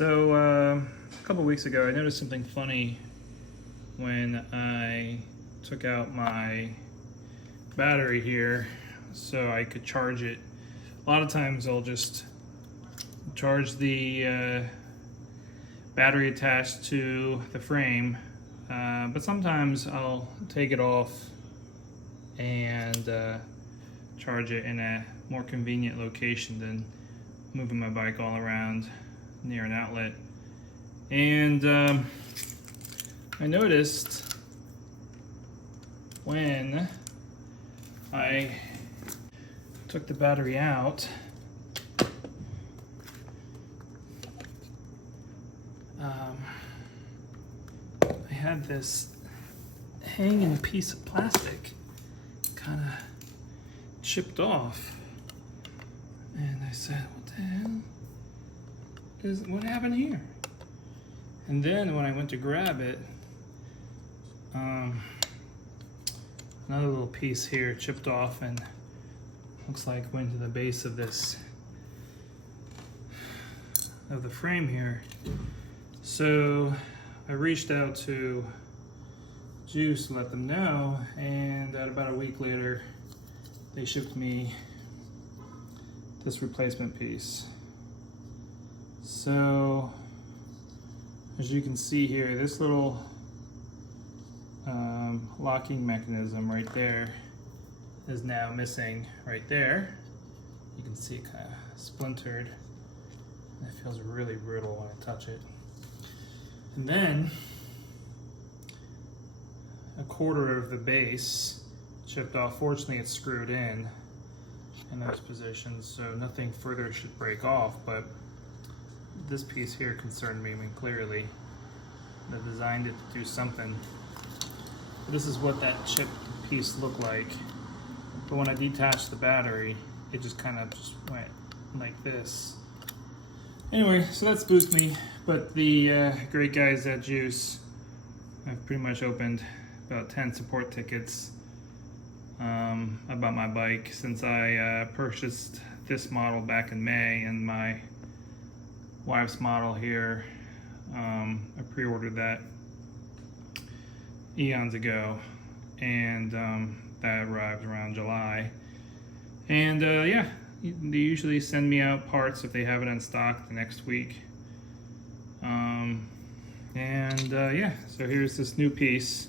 So a couple weeks ago, I noticed something funny when I took out my battery here so I could charge it. A lot of times I'll just charge the battery attached to the frame, but sometimes I'll take it off and charge it in a more convenient location than moving my bike all around near an outlet. And I noticed when I took the battery out, I had this hanging piece of plastic kind of chipped off, and I said, what the hell is, what happened here? And then when I went to grab it, another little piece here chipped off and looks like went to the base of this, of the frame here. So I reached out to Juice to let them know, and about a week later they shipped me this replacement piece. So as you can see here, this little locking mechanism right there is now missing right there. You can see it kind of splintered, and it feels really brittle when I touch it. And then a quarter of the base chipped off. Fortunately, it's screwed in those positions, so nothing further should break off, but this piece here concerned me. I mean, clearly they designed it to do something. This is what that chipped piece looked like, but when I detached the battery, it just kind of just went like this. Anyway, so that spooked me, but the great guys at Juice have pretty much opened about 10 support tickets about my bike since I purchased this model back in May, and my wife's model here, I pre-ordered that eons ago, and that arrived around July. And yeah, they usually send me out parts if they have it in stock the next week. Yeah, so here's this new piece.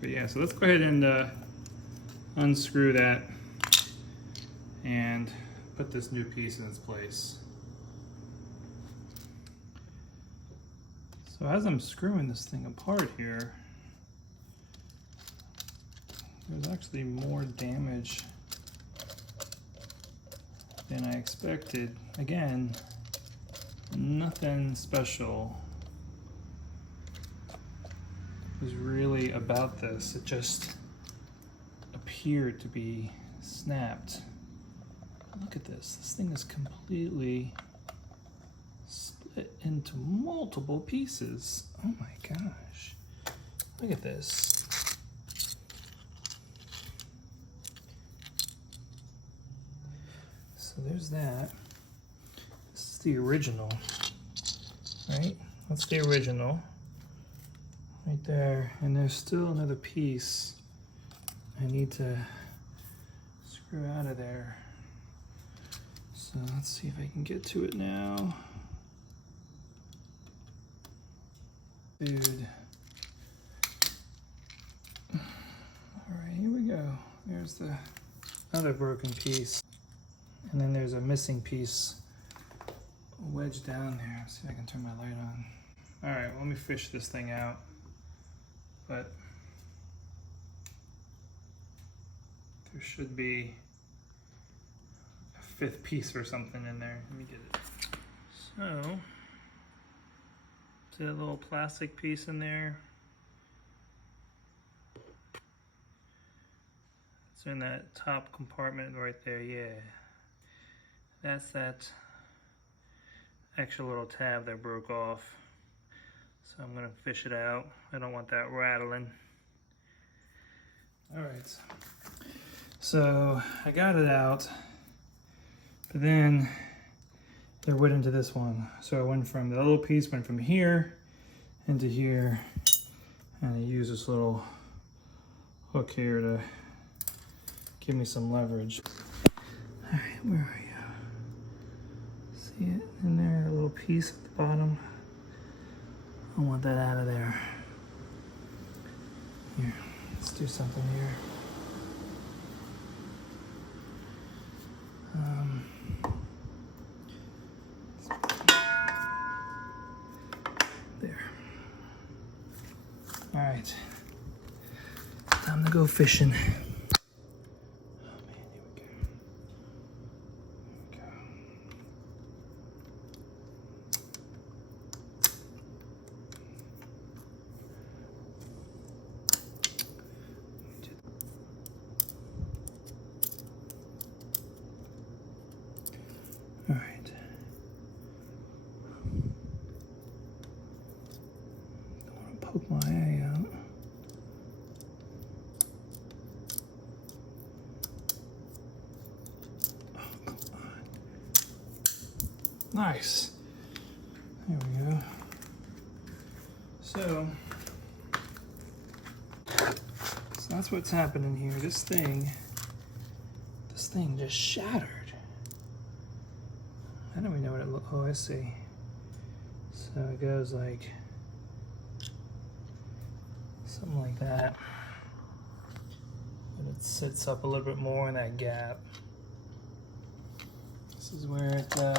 But yeah, so let's go ahead and unscrew that and put this new piece in its place. So as I'm screwing this thing apart here, there's actually more damage than I expected. Again, nothing special was really about this. It just appeared to be snapped. Look at this. This thing is completely split into multiple pieces. Oh my gosh. Look at this. So there's that. This is the original, right? That's the original right there. And there's still another piece I need to screw out of there. So let's see if I can get to it now. Dude. All right, here we go. There's the other broken piece. And then there's a missing piece wedged down there. Let's see if I can turn my light on. All right, let me fish this thing out. But there should be a fifth piece or something in there. Let me get it. So, see that little plastic piece in there? It's in that top compartment right there, yeah. That's that extra little tab that broke off. So I'm gonna fish it out. I don't want that rattling. All right. So I got it out, but then they're went into this one. So I went from the little piece, went from here into here, and I use this little hook here to give me some leverage. All right, where are you? See it in there, a little piece at the bottom. I want that out of there. Here, let's do something here. There. All right, time to go fishing. All right. Don't want to poke my eye out. Oh, come on. Nice. There we go. So that's what's happening here. This thing just shattered. I don't even know what it looks. Oh, I see. So it goes like something like that, and it sits up a little bit more in that gap. This is where it. Oh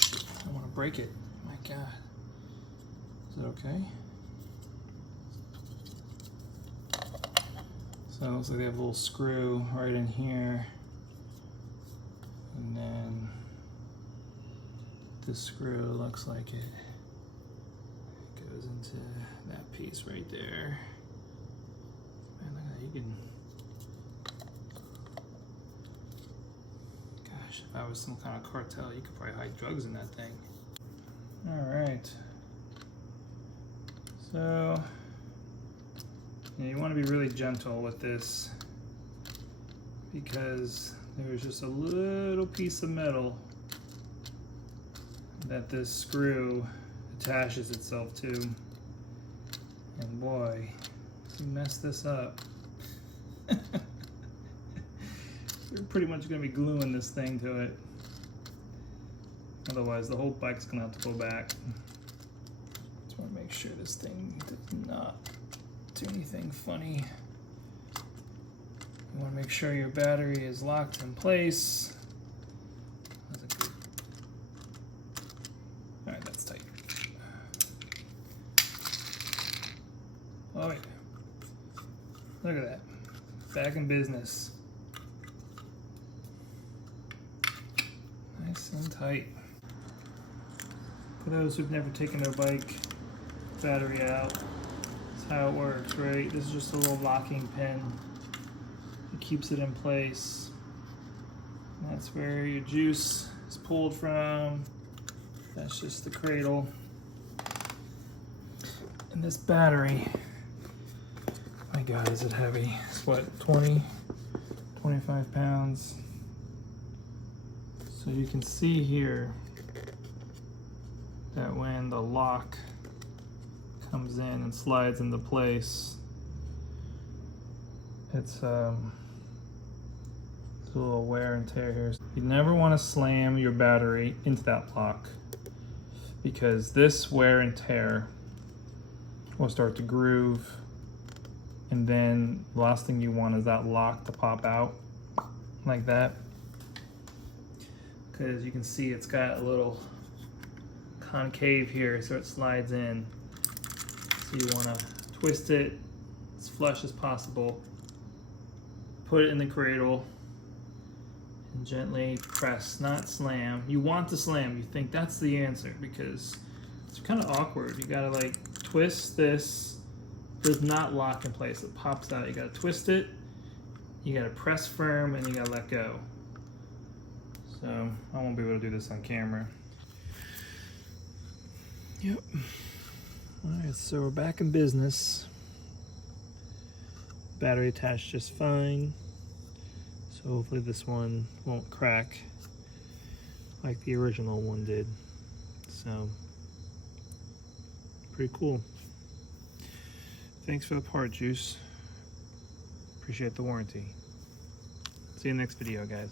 shit! I want to break it. My God. Is it okay? So it looks like they have a little screw right in here. And then this screw looks like it goes into that piece right there. Man, look at that. You can. Gosh, if I was some kind of cartel, you could probably hide drugs in that thing. All right. So, you want to be really gentle with this because there's just a little piece of metal that this screw attaches itself to. And boy, if you mess this up, you're pretty much going to be gluing this thing to it. Otherwise, the whole bike's going to have to go back. Just want to make sure this thing does not do anything funny. You want to make sure your battery is locked in place. Alright, that's tight. Oh yeah. Look at that. Back in business. Nice and tight. For those who've never taken their bike battery out, that's how it works, right? This is just a little locking pin. It keeps it in place. And that's where your juice is pulled from. That's just the cradle. And this battery, my God, is it heavy? It's what, 20, 25 pounds? So you can see here that when the lock comes in and slides into place, it's a little wear and tear here. You never want to slam your battery into that lock because this wear and tear will start to groove, and then the last thing you want is that lock to pop out like that, because you can see it's got a little concave here, so it slides in. So you want to twist it as flush as possible, put it in the cradle, and gently press, not slam. You want to slam. You think that's the answer because it's kind of awkward. You gotta like twist this. Does not lock in place. It pops out. You gotta twist it. You gotta press firm, and you gotta let go. So I won't be able to do this on camera. Yep. All right, so we're back in business. Battery attached just fine. So hopefully this one won't crack. like the original one did. So, pretty cool. Thanks for the part, Juice. Appreciate the warranty. See you next video, guys.